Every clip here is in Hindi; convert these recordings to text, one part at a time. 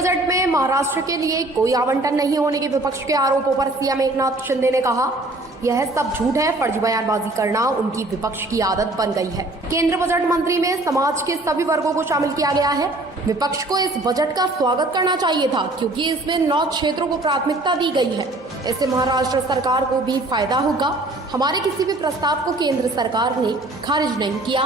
बजट में महाराष्ट्र के लिए कोई आवंटन नहीं होने के विपक्ष के आरोपों पर सीएम एकनाथ शिंदे ने कहा, यह सब झूठ है। फर्जी बयानबाजी करना उनकी विपक्ष की आदत बन गई है। केंद्र बजट मंत्री में समाज के सभी वर्गों को शामिल किया गया है। विपक्ष को इस बजट का स्वागत करना चाहिए था, क्योंकि इसमें 9 क्षेत्रों को प्राथमिकता दी गई है। इससे महाराष्ट्र सरकार को भी फायदा होगा। हमारे किसी भी प्रस्ताव को केंद्र सरकार ने खारिज नहीं किया।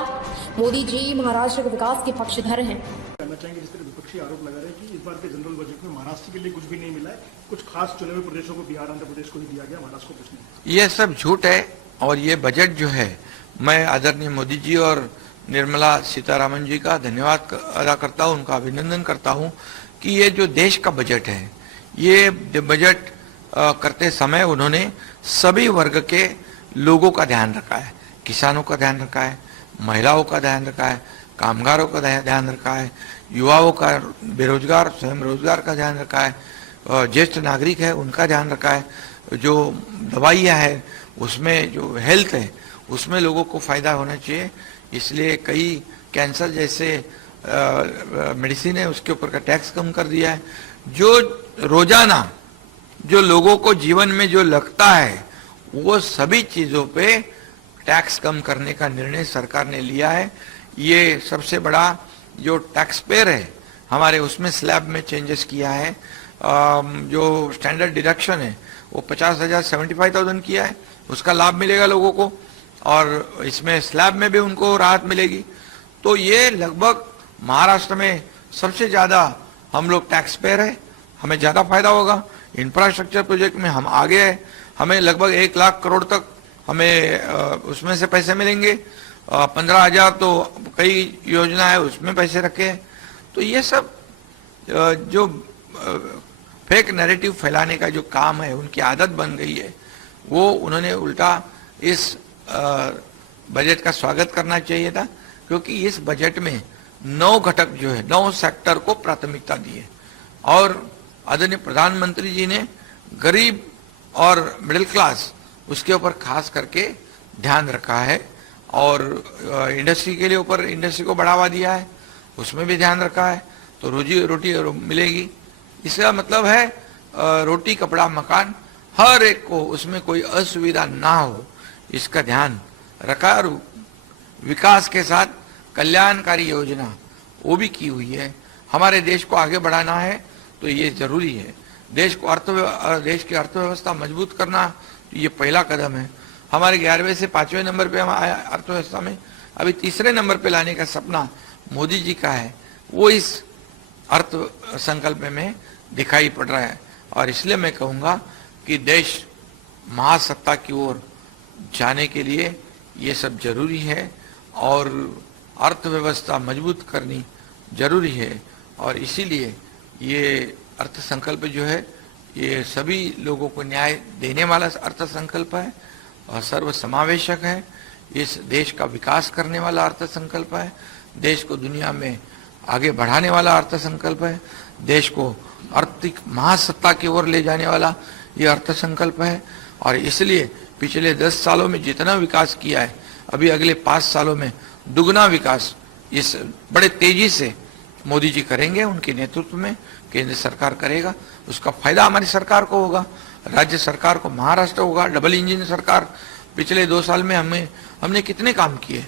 मोदी जी महाराष्ट्र के विकास के पक्षधर हैं। कहना चाहेंगे, जिस तरह विपक्षी आरोप लगा रहे हैं कि इस बार के जनरल बजट में महाराष्ट्र के लिए कुछ भी नहीं मिला है, कुछ खास चुने हुए प्रदेशों को, बिहार, आंध्र प्रदेश को ही दिया गया, महाराष्ट्र को कुछ नहीं। ये सब झूठ है। और ये बजट जो है, मैं आदरणीय मोदी जी और निर्मला सीतारामन जी का धन्यवाद अदा करता हूँ, उनका अभिनंदन करता हूँ कि ये जो देश का बजट है, ये बजट करते समय उन्होंने सभी वर्ग के लोगों का ध्यान रखा है। किसानों का ध्यान रखा है, महिलाओं का ध्यान रखा है, कामगारों का ध्यान रखा है, युवाओं का, बेरोजगार स्वयं रोजगार का ध्यान रखा है, ज्येष्ठ नागरिक है उनका ध्यान रखा है, जो दवाइयाँ है उसमें, जो हेल्थ है उसमें लोगों को फायदा होना चाहिए। इसलिए कई कैंसर जैसे मेडिसिन है उसके ऊपर का टैक्स कम कर दिया है। जो रोजाना जो लोगों को जीवन में जो लगता है वो सभी चीजों पे टैक्स कम करने का निर्णय सरकार ने लिया है। ये सबसे बड़ा जो टैक्स पेयर है हमारे, उसमें स्लैब में चेंजेस किया है। जो स्टैंडर्ड डिडक्शन है वो 50,000 75,000 किया है, उसका लाभ मिलेगा लोगों को, और इसमें स्लैब में भी उनको राहत मिलेगी। तो ये लगभग महाराष्ट्र में सबसे ज्यादा हम लोग टैक्स पेयर है, हमें ज्यादा फायदा होगा। इंफ्रास्ट्रक्चर प्रोजेक्ट में हम आगे है, हमें लगभग 1 लाख करोड़ तक हमें उसमें से पैसे मिलेंगे। 15,000 तो कई योजना है उसमें पैसे रखे हैं। तो ये सब जो फेक नैरेटिव फैलाने का जो काम है, उनकी आदत बन गई है, वो उन्होंने उल्टा इस बजट का स्वागत करना चाहिए था, क्योंकि इस बजट में 9 घटक जो है, 9 सेक्टर को प्राथमिकता दी है। और आदरणीय प्रधानमंत्री जी ने गरीब और मिडिल क्लास उसके ऊपर खास करके ध्यान रखा है, और इंडस्ट्री के लिए ऊपर इंडस्ट्री को बढ़ावा दिया है, उसमें भी ध्यान रखा है। तो रोजी रोटी मिलेगी। इसका मतलब है रोटी, कपड़ा, मकान, हर एक को उसमें कोई असुविधा ना हो, इसका ध्यान रखा। और विकास के साथ कल्याणकारी योजना वो भी की हुई है। हमारे देश को आगे बढ़ाना है तो ये जरूरी है। देश की अर्थव्यवस्था मजबूत करना तो ये पहला कदम है। हमारे 11वें से 5वें नंबर पे हम आया अर्थव्यवस्था में, अभी 3रे नंबर पे लाने का सपना मोदी जी का है, वो इस अर्थ संकल्प में दिखाई पड़ रहा है। और इसलिए मैं कहूँगा कि देश महासत्ता की ओर जाने के लिए ये सब जरूरी है, और अर्थव्यवस्था मजबूत करनी जरूरी है। और इसीलिए ये अर्थ संकल्प जो है, ये सभी लोगों को न्याय देने वाला अर्थ संकल्प है और सर्वसमावेशक है। इस देश का विकास करने वाला अर्थ संकल्प है, देश को दुनिया में आगे बढ़ाने वाला अर्थ संकल्प है, देश को आर्थिक महासत्ता की ओर ले जाने वाला ये अर्थ संकल्प है। और इसलिए पिछले 10 सालों में जितना विकास किया है, अभी अगले 5 सालों में दुगना विकास इस बड़े तेजी से मोदी जी करेंगे। उनके नेतृत्व में केंद्र सरकार करेगा, उसका फायदा हमारी सरकार को होगा, राज्य सरकार को, महाराष्ट्र होगा। डबल इंजन सरकार पिछले 2 साल में हमने कितने काम किए।